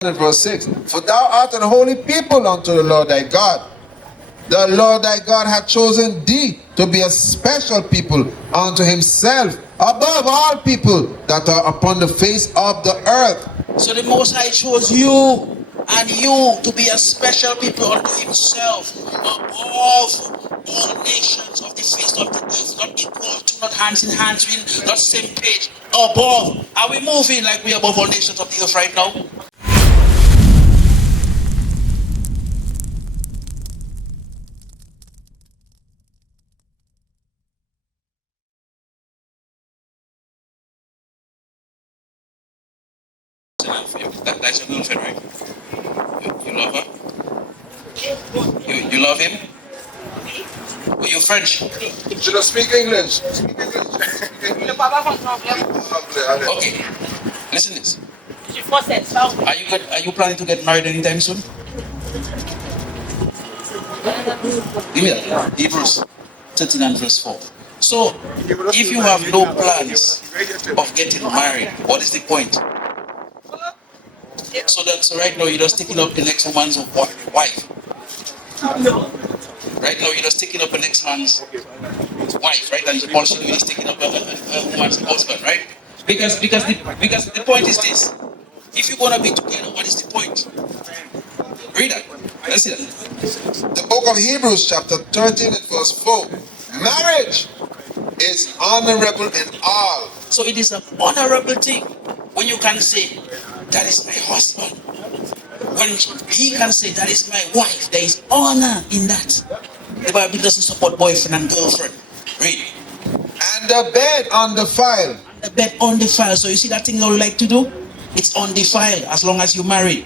verse 6. For thou art an holy people unto the Lord thy God. The Lord thy God hath chosen thee to be a special people unto himself, above all people that are upon the face of the earth. So the Most High chose you and you to be a special people unto himself, above all nations of the face of the earth. Not equal to, not hands in hands with, not same page, above. Are we moving like we are above all nations of the earth right now? That's your girlfriend, right? You love her? You love him? Are you French? Should I speak English? Speak English. Okay. Listen to this. Are you planning to get married anytime soon? Give me that. Hebrews 13 and verse 4. So, if you have no plans of getting married, what is the point? So right now you're just taking up the next woman's wife. Right now you're just taking up the next man's wife, right? And Paul is taking up a woman's husband, right? Because the point is this: if you're gonna be together, what is the point? Read that. Let's see that. The book of Hebrews, chapter 13 and verse 4. Marriage is honorable in all. So it is an honorable thing when you can say, that is my husband. When he can say, that is my wife, there is honor in that. The Bible doesn't support boyfriend and girlfriend. Read. And the bed undefiled. The bed undefiled. So you see that thing you like to do? It's undefiled as long as you're married.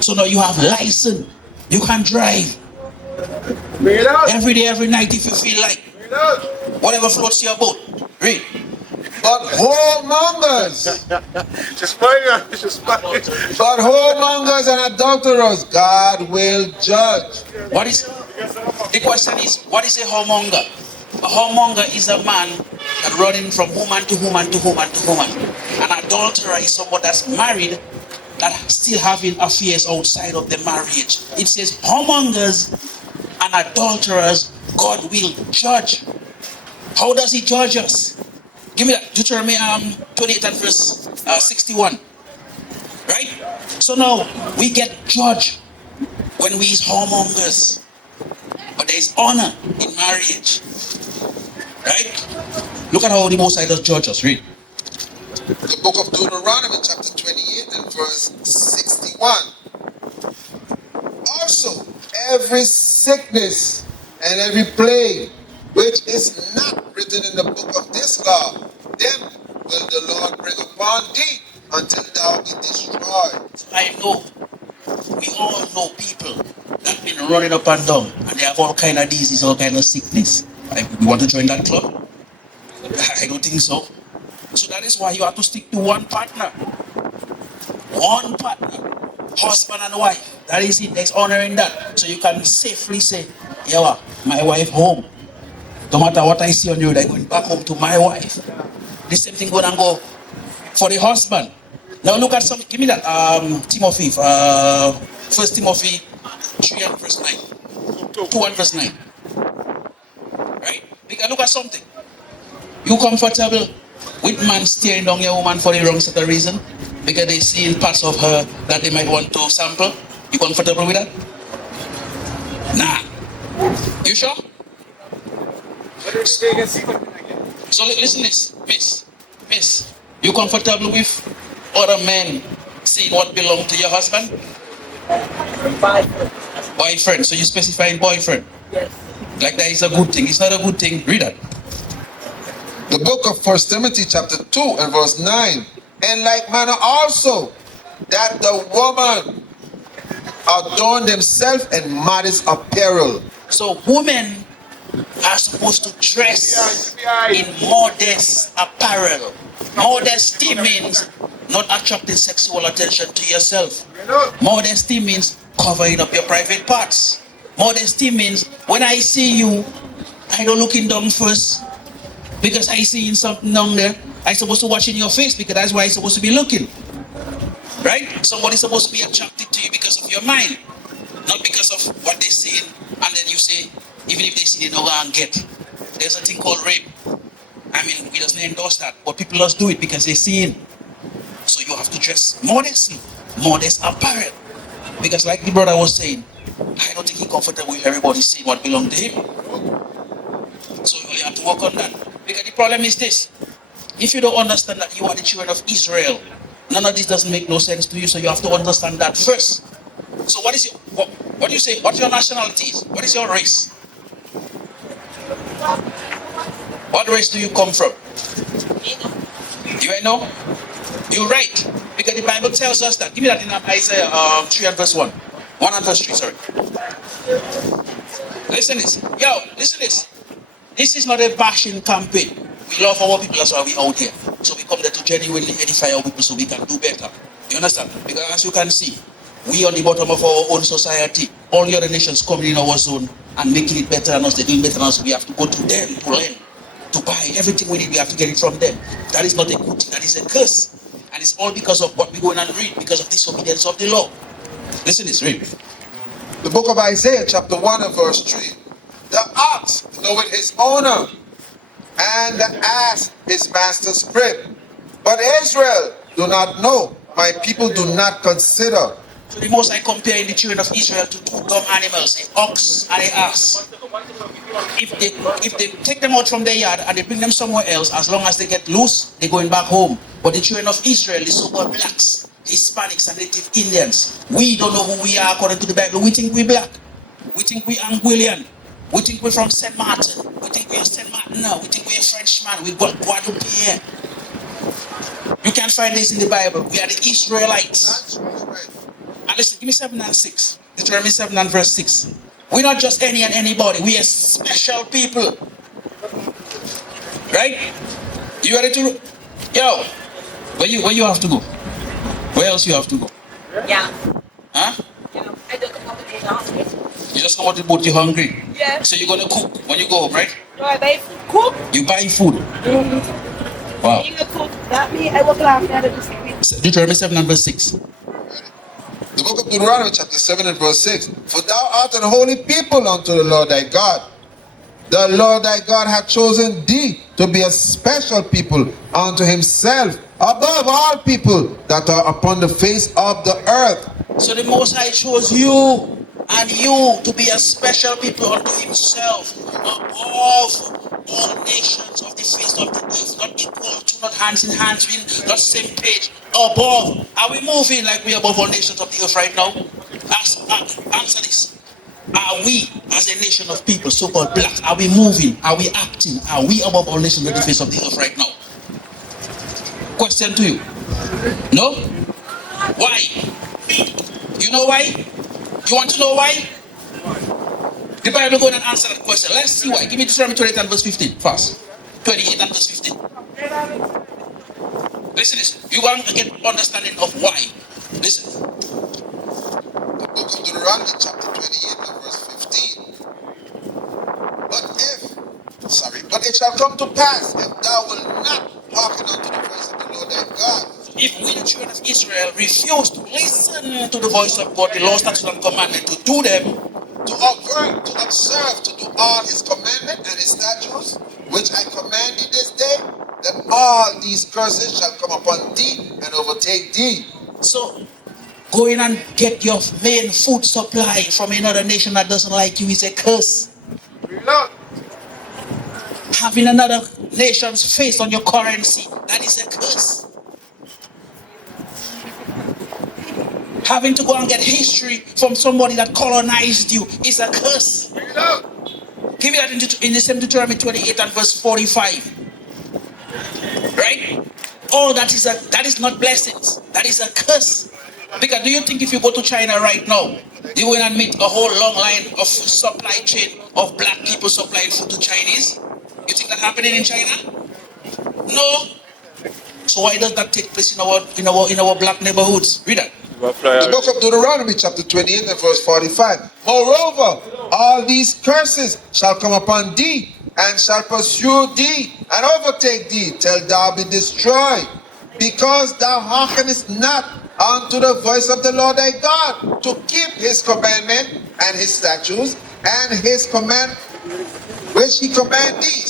So now you have license. You can drive. Every day, every night if you feel like. Whatever floats your boat. Read. But whoremongers, but whoremongers and adulterers, God will judge. What is the question is, what is a whoremonger? A whoremonger is a man that running from woman to woman to woman to woman. An adulterer is someone that's married that still having affairs outside of the marriage. It says whoremongers and adulterers, God will judge. How does he judge us? Give me that. Deuteronomy 28 and verse 61. Right? So now we get judged when we is whoremongers. But there is honor in marriage. Right? Look at how the Most High does judge us. Read. The book of Deuteronomy, chapter 28 and verse 61. Also, every sickness and every plague which is not written in the book of this law, them will the Lord bring upon thee until thou be destroyed. I know, we all know people that have been running up and down and they have all kind of disease, all kind of sickness. You want to join that club? I don't think so. So that is why you have to stick to one partner. One partner. Husband and wife. That is it. There's honor in that. So you can safely say, yeah, my wife home. No matter what I see on you, they're going back home to my wife. The same thing going to go for the husband. Now look at some, give me that, Timothy, 1 Timothy 3 and verse 9. 2 and verse 9. Right? We can look at something. You comfortable with man staring down your woman for the wrong set of reason? Because they see in parts of her that they might want to sample? You comfortable with that? Nah. You sure? So listen this, miss, you comfortable with other men seeing what belongs to your husband? Boyfriend. So you specifying boyfriend? Yes. Like that is a good thing. It's not a good thing. Read that. The book of 1 Timothy chapter 2 and verse 9. In like manner also, that the woman adorn themselves in modest apparel. So women are supposed to dress in modest apparel. Modesty means not attracting sexual attention to yourself. Modesty means covering up your private parts. Modesty means when I see you, I don't look in down first because I see something down there. I'm supposed to watch in your face because that's why I'm supposed to be looking. Right? Somebody's supposed to be attracted to you because of your mind, not because of what they're saying. And then you say, even if they see they don't go and get. There's a thing called rape. I mean, we doesn't endorse that, but people just do it because they see it. So you have to dress modestly, modest apparel. Because like the brother was saying, I don't think he's comfortable with everybody saying what belongs to him. So you only have to work on that. Because the problem is this. If you don't understand that you are the children of Israel, none of this doesn't make no sense to you, so you have to understand that first. So what is your, what do you say, what your nationality is? What is your race? What race do you come from? You ain't know? You're right. Because the Bible tells us that. Give me that in Isaiah 3 and verse 1. 1 and verse 3, sorry. Listen this. Yo, listen this. This is not a bashing campaign. We love our people, that's why we're out here. So we come there to genuinely edify our people so we can do better. You understand? Because as you can see, we on the bottom of our own society, all the other nations coming in our zone and making it better than us, they're doing better than us. We have to go to them to learn, to buy everything we need. We have to get it from them. That is not a good thing, that is a curse. And it's all because of what we go in and read, because of disobedience of the law. Listen this, read. The book of Isaiah chapter 1 and verse 3. The ox knoweth his owner, and the ass his master's crib. But Israel do not know, my people do not consider. So the most I compare in the children of Israel to two dumb animals, an ox and an ass. If they take them out from their yard and they bring them somewhere else, as long as they get loose, they're going back home. But the children of Israel, the so-called blacks, Hispanics and native Indians, we don't know who we are according to the Bible. We think we're black. We think we're Anguillian. We think we're from St. Martin. We think we're St. Martin now. We think we're a Frenchman. We've got Guadeloupe. You can't find this in the Bible. We are the Israelites. And listen, give me 7 and 6. Deuteronomy 7 and verse 6. We're not just any and anybody. We are special people. Right? You ready to... Yo, where you have to go? Where else you have to go? Yeah. Huh? Yeah. I just come out to the hungry. You just come out the boat, you're hungry. Yeah. So you're gonna cook when you go home, right? Do I buy food? Cook? You buy food. Mm-hmm. Wow. You cook. That me, I work like that at the street. Deuteronomy 7 and verse 6. The book of Deuteronomy chapter 7 and verse 6. For thou art an holy people unto the Lord thy God. The Lord thy God hath chosen thee to be a special people unto himself, above all people that are upon the face of the earth. So the Most High chose you and you to be a special people unto himself, above all nations of the face of the earth, not equal to, not hands in hands with, not same page, above. Are we moving like we are above all nations of the earth right now? Answer this. Are we, as a nation of people, so-called blacks, are we moving? Are we acting? Are we above all nations of the face of the earth right now? Question to you. No? Why? You know why? You want to know why? The Bible going and answer that question. Let's see why. Give me Deuteronomy 28 and verse 15 fast. 28 and verse 15. Listen this. You want to get understanding of why. Listen. The book of Deuteronomy chapter 28 and verse 15. But it shall come to pass, if thou wilt not hearken unto the voice of the Lord thy God. If we, the children of Israel, refuse to listen to the voice of God, the law, statutes, and commandment, to do them, to observe, to do all his commandments and his statutes, which I command thee this day, then all these curses shall come upon thee and overtake thee. So, going and get your main food supply from another nation that doesn't like you is a curse. Look. Having another nation's face on your currency, that is a curse. Having to go and get history from somebody that colonized you is a curse. Give me that in the same Deuteronomy 28 and verse 45. Right? Oh, that is not blessings. That is a curse. Because do you think if you go to China right now, you will not meet a whole long line of supply chain of black people supplying food to Chinese? You think that happening in China? No. So why does that take place in our black neighborhoods? Read that. The book of Deuteronomy chapter 28 and verse 45. Moreover, all these curses shall come upon thee, and shall pursue thee, and overtake thee, till thou be destroyed, because thou hearkenest not unto the voice of the Lord thy God, to keep his commandment and his statutes and his command which he command thee.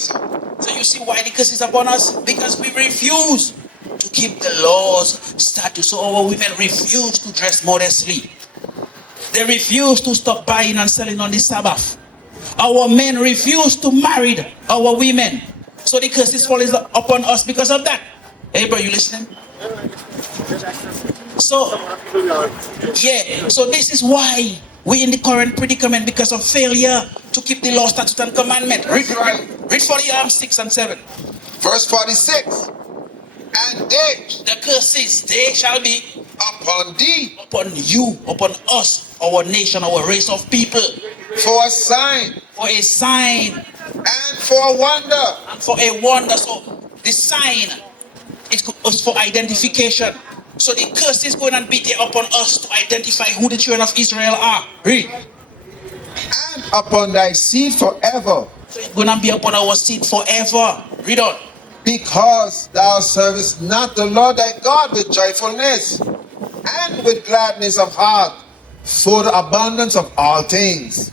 So you see why the curse is upon us? Because we refuse to keep the laws, statutes. So our women refuse to dress modestly. They refuse to stop buying and selling on the Sabbath. Our men refuse to marry our women. So the curse is falling upon us because of that. Hey bro, you listening? So, yeah, so this is why we're in the current predicament, because of failure to keep the law, statute, and commandment. Read for the 6 and 7. Verse 46. And they, the curses, they shall be upon thee, upon you, upon us, our nation, our race of people, for a sign, and for a wonder. And for a wonder. So the sign is for identification. So the curse is going to be there upon us to identify who the children of Israel are. Read. And upon thy seed forever. So it's going to be upon our seed forever. Read on. Because thou servest not the Lord thy God with joyfulness and with gladness of heart, for the abundance of all things.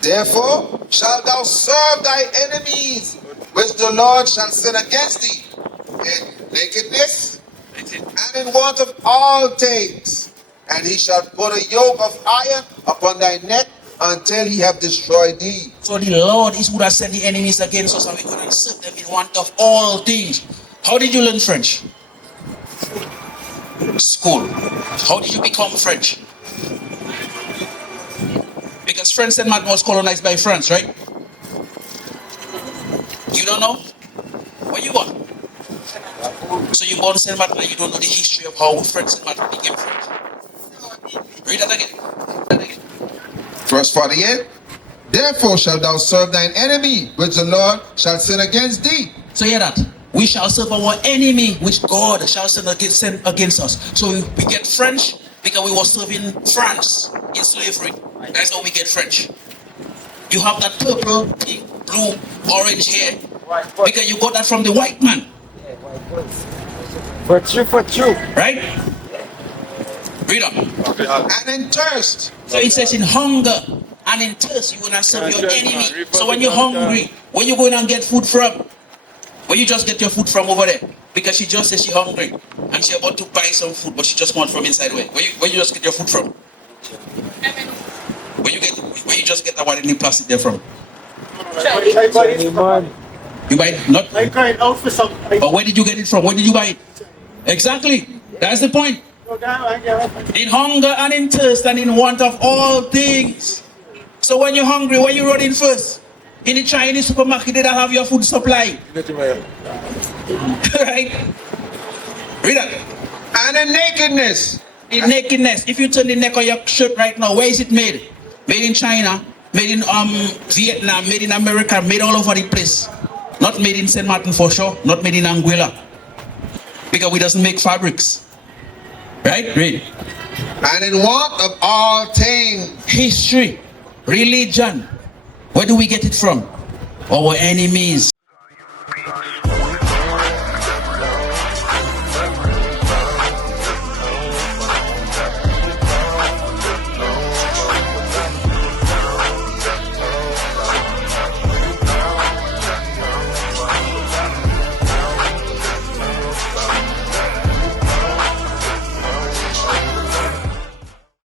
Therefore shalt thou serve thy enemies, which the Lord shall send against thee, in nakedness and in want of all things. And he shall put a yoke of iron upon thy neck until he have destroyed thee. So the Lord is who has sent the enemies against us, and we're going to serve them in want of all things. How did you learn French? School. How did you become French? Because France and Martin was colonized by France, right? You don't know? Where you born? So you born Saint Martin and you don't know the history of how France and Martin became French. Read that again. Verse 48. Therefore shalt thou serve thine enemy, which the Lord shall send against thee. So hear that. We shall serve our enemy, which God shall send against us. So we get French because we were serving France in slavery. That's how we get French. You have that purple, pink, blue, orange hair because you got that from the white man. For you. Right? Read on. And in thirst. So it says in hunger and in thirst you're going to serve your enemy. So when you're hungry, where you going and get food from? Where you just get your food from over there? Because she just says she's hungry and she's about to buy some food, but she just wants from inside where you just get your food from? Where you just get that one in the plastic there from? You buy it? Not? I'm going out for some. But where did you get it from? Where did you buy it? Exactly. That's the point. In hunger and in thirst and in want of all things. So when you're hungry, where you running first? In the Chinese supermarket, they don't have your food supply. Right? Read that. And in nakedness. In nakedness. If you turn the neck of your shirt right now, where is it made? Made in China, made in Vietnam, made in America, made all over the place. Not made in St. Martin for sure, not made in Anguilla. Because we doesn't make fabrics. Right? Read. And in want of all things. History, religion. Where do we get it from? Our enemies.